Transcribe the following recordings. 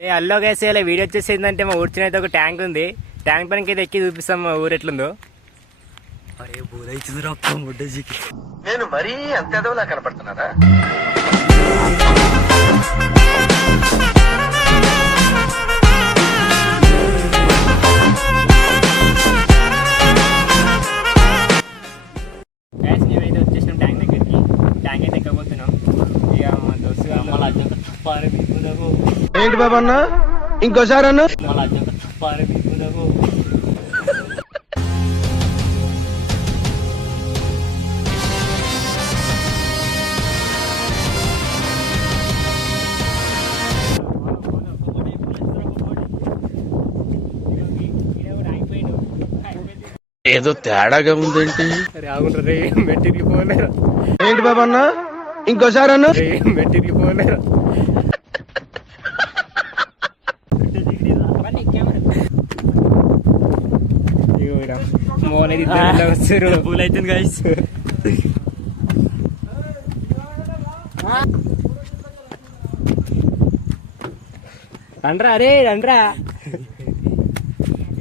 అల్లో గైస్ ఇలా వీడియో వచ్చేసి ఏంటంటే మా ఊర్చిన అయితే ఒక ట్యాంక్ ఉంది. ట్యాంక్ పనికి అయితే ఎక్కి చూపిస్తాం మా ఊరు ఎట్లుందో. అరే బోరైతుంది రొక్క ముడ్డజీకి. నేను మరీ అంత ఎదవలా కనపడుతున్నారా? గైస్ మేమైతే వచ్చేసినాం ట్యాంక్ దగ్గరికి. ట్యాంక్ అయితే ఎక్కబోతున్నాం. ఇక మా దోస్తు ఏంటి బాబా అన్న ఇంకోసారి అన్న ఏదో తేడాగా ఉందేంటి? మెట్టికి పోలేరు. ఏంటి బాబా అన్న ఇంకోసారి అన్న మెట్టికి పోలేరు. పూల్ అవుతుంది గైస్. రండ్రా అరే రండ్రా.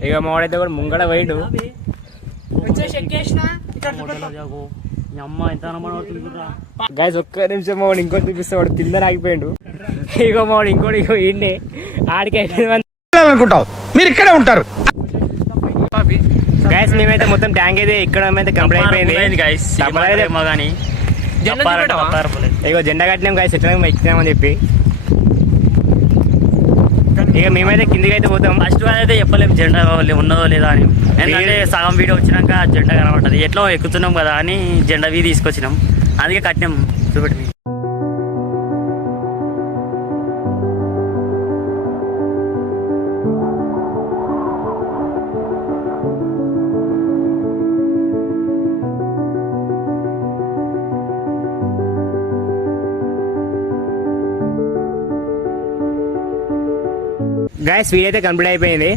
ఇక మావాడైతే కూడా ముంగడ పోయిండు. గైస్ ఒక్క నిమిషం మావాడు ఇంకోటి చూపిస్తే వాడు కింద ఆగిపోయిండు. ఇగో మావాడు ఇంకోటి ఇగో ఇండి ఆడికి అనుకుంటావు మీరు ఇక్కడే ఉంటారు. గైస్ మేమైతే మొత్తం ట్యాంక్ అయితే ఇక్కడ కంప్లీట్ అయిపోయింది గైస్. ఇగో జెండా కట్టినాం గైస్ ఎట్లా ఎక్కినామని చెప్పి. ఇక మేమైతే కిందికి అయితే పోతాం. ఫస్ట్ అయితే చెప్పలేము జెండా ఉన్నదో లేదా అని. ఎందుకంటే సగం వీడియో వచ్చినాక జెండా కనబడ్డది. ఎట్లా ఎక్కుతున్నాం కదా అని జెండా వీ తీసుకొచ్చినాం. అందుకే కట్టినాం చూపెట్టి. గైస్ వీడియో అయితే కంప్లీట్ అయిపోయింది.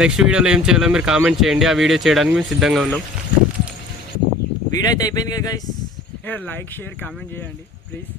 నెక్స్ట్ వీడియోలో ఏం చేయాలో మీరు కామెంట్ చేయండి. ఆ వీడియో చేయడానికి మేము సిద్ధంగా ఉన్నాం. వీడియో అయితే అయిపోయింది కదా గైస్. లైక్ షేర్ కామెంట్ చేయండి ప్లీజ్.